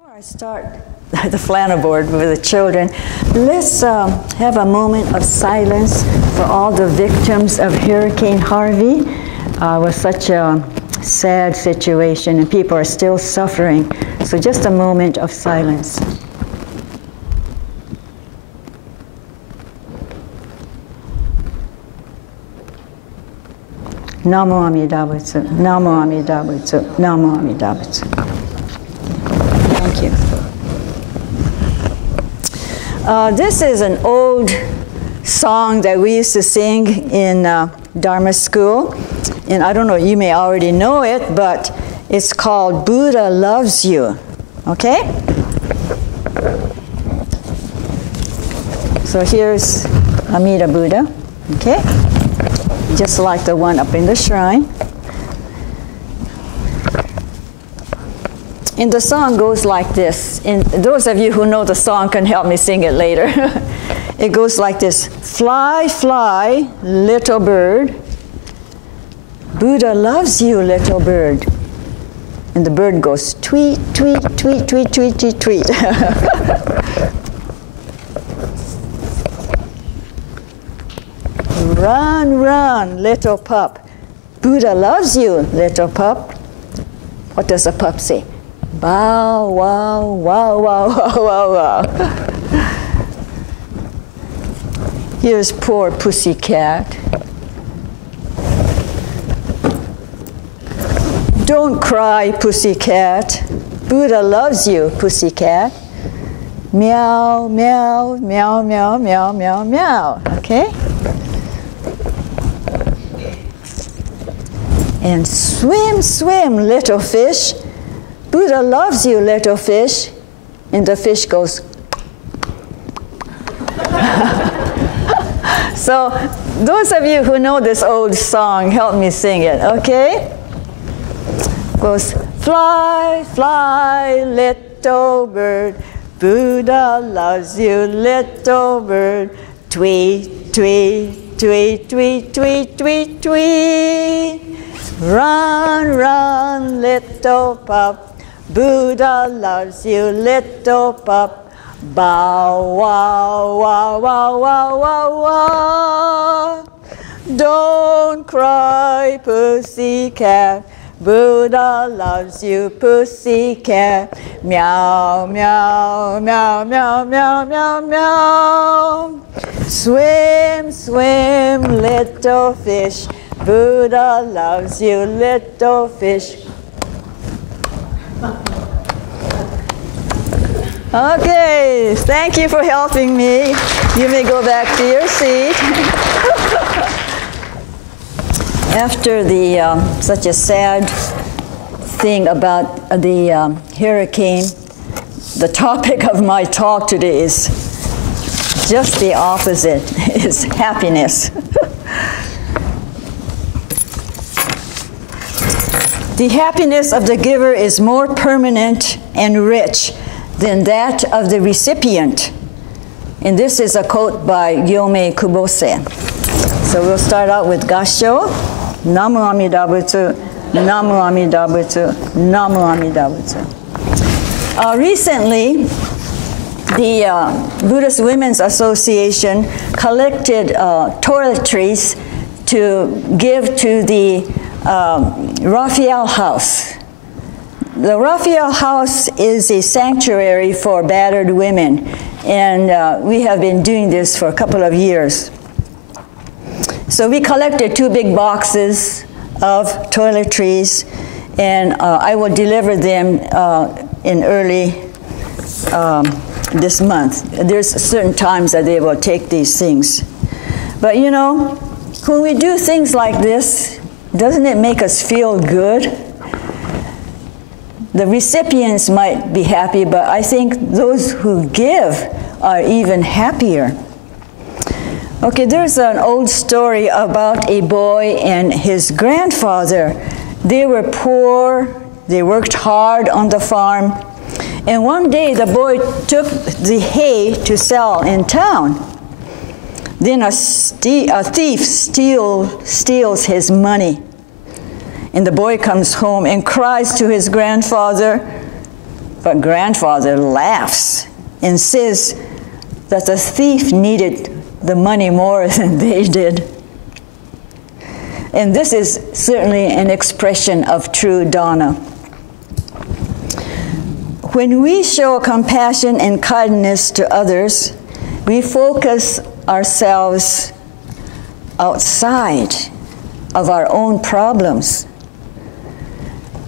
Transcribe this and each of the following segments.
Before I start the flannel board with the children, let's have a moment of silence for all the victims of Hurricane Harvey. It was such a sad situation and people are still suffering. So just a moment of silence. Namo Amida Butsu, Namo Amida Butsu, Namo Amida Butsu. Thank you. This is an old song that we used to sing in Dharma school. And I don't know, you may already know it, but it's called Buddha Loves You. Okay? So here's Amida Buddha. Okay? Just like the one up in the shrine. And the song goes like this. And those of you who know the song can help me sing it later. It goes like this. Fly, fly, little bird. Buddha loves you, little bird. And the bird goes tweet, tweet, tweet, tweet, tweet, tweet, tweet. Run, run, little pup. Buddha loves you, little pup. What does the pup say? Bow, wow, wow, wow, wow, wow, wow. Here's poor pussycat. Don't cry, pussycat. Buddha loves you, pussycat. Meow, meow, meow, meow, meow, meow, meow. Okay? And swim, swim, little fish. Buddha loves you, little fish. And the fish goes. So those of you who know this old song, help me sing it, okay? Goes, fly, fly, little bird. Buddha loves you, little bird. Tweet, tweet, tweet, tweet, tweet, tweet, tweet. Run, run, little pup. Buddha loves you, little pup. Bow, wow, wow, wow, wow, wow, wow. Don't cry, pussycat. Buddha loves you, pussycat. Meow, meow, meow, meow, meow, meow, meow. Swim, swim, little fish. Buddha loves you, little fish. Okay, thank you for helping me. You may go back to your seat. After the such a sad thing about the hurricane, the topic of my talk today is just the opposite. It's happiness. The happiness of the giver is more permanent and rich than that of the recipient. And this is a quote by Gyomei Kubose. So we'll start out with Gassho. Namu Amida Butsu, Namu Amida Butsu, Namu Amida Butsu. Recently, the Buddhist Women's Association collected toiletries to give to the Raphael House. The Raphael House is a sanctuary for battered women, and we have been doing this for a couple of years. So we collected 2 big boxes of toiletries, and I will deliver them in early this month. There's certain times that they will take these things. But you know, when we do things like this, doesn't it make us feel good? The recipients might be happy, but I think those who give are even happier. Okay, there's an old story about a boy and his grandfather. They were poor, they worked hard on the farm, and one day the boy took the hay to sell in town. Then a thief steals his money. And the boy comes home and cries to his grandfather, But grandfather laughs and says that the thief needed the money more than they did. And this is certainly an expression of true dana. When we show compassion and kindness to others, we focus ourselves outside of our own problems.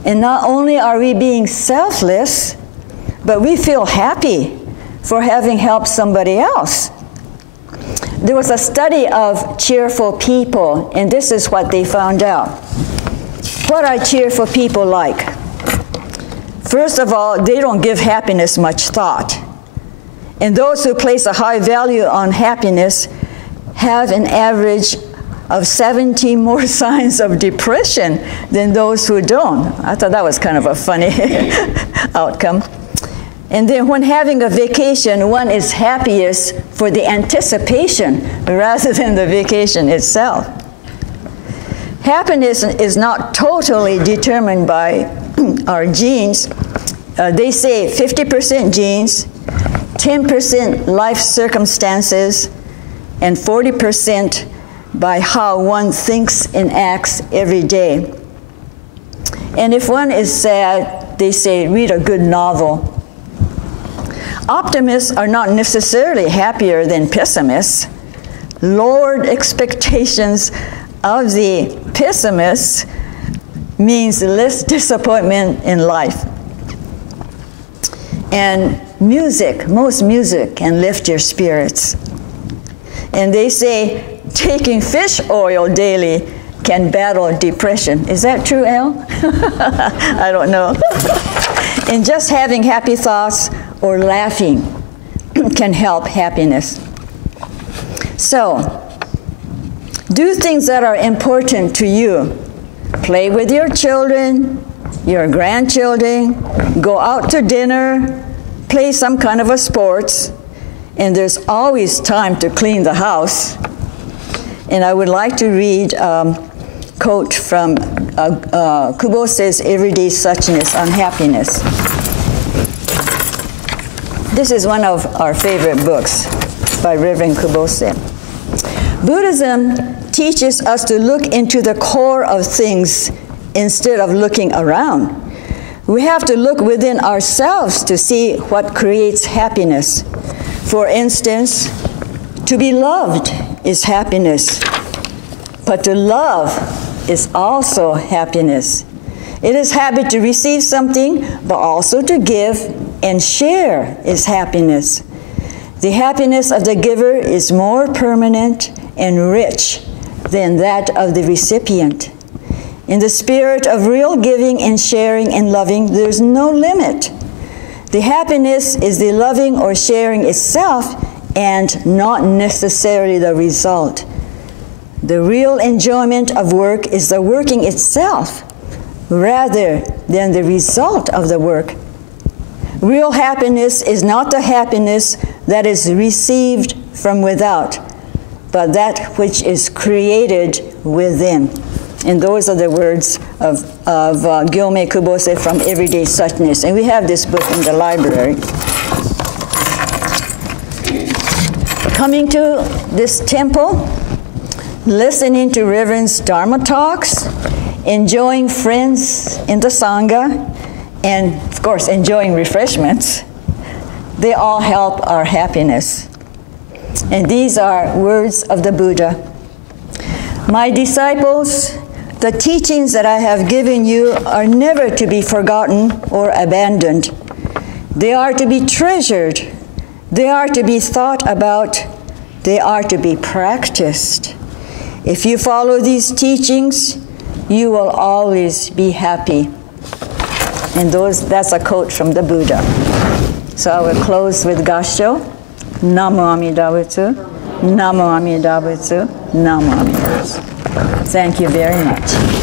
And not only are we being selfless, but we feel happy for having helped somebody else. There was a study of cheerful people, and this is what they found out. What are cheerful people like? First of all, they don't give happiness much thought. And those who place a high value on happiness have an average of 17 more signs of depression than those who don't. I thought that was kind of a funny outcome. And then when having a vacation, one is happiest for the anticipation rather than the vacation itself. Happiness is not totally determined by our genes. They say 50% genes, 10% life circumstances, and 40% by how one thinks and acts every day. And if one is sad, they say, read a good novel. Optimists are not necessarily happier than pessimists. Lowered expectations of the pessimists means less disappointment in life. And music, most music can lift your spirits. And they say taking fish oil daily can battle depression. Is that true, Al? I don't know. And just having happy thoughts or laughing can help happiness. So, do things that are important to you. Play with your children, your grandchildren, go out to dinner, play some kind of a sports, and there's always time to clean the house. And I would like to read a quote from Kubose's Everyday Suchness on Happiness. This is one of our favorite books by Reverend Kubose. Buddhism teaches us to look into the core of things instead of looking around. We have to look within ourselves to see what creates happiness. For instance, to be loved is happiness, but to love is also happiness. It is happy to receive something, but also to give, and share is happiness. The happiness of the giver is more permanent and rich than that of the recipient. In the spirit of real giving and sharing and loving, there's no limit. The happiness is the loving or sharing itself and not necessarily the result. The real enjoyment of work is the working itself rather than the result of the work. Real happiness is not the happiness that is received from without, but that which is created within. And those are the words of Gyome Kubose from Everyday Suchness. And we have this book in the library. Coming to this temple, listening to Reverend's Dharma talks, enjoying friends in the Sangha, and of course enjoying refreshments, they all help our happiness. And these are words of the Buddha. My disciples, the teachings that I have given you are never to be forgotten or abandoned. They are to be treasured. They are to be thought about. They are to be practiced. If you follow these teachings, you will always be happy. And that's a quote from the Buddha. So I will close with Gassho. Namo Amida Butsu, Namo Amida Butsu, Namo Amida Butsu. Thank you very much.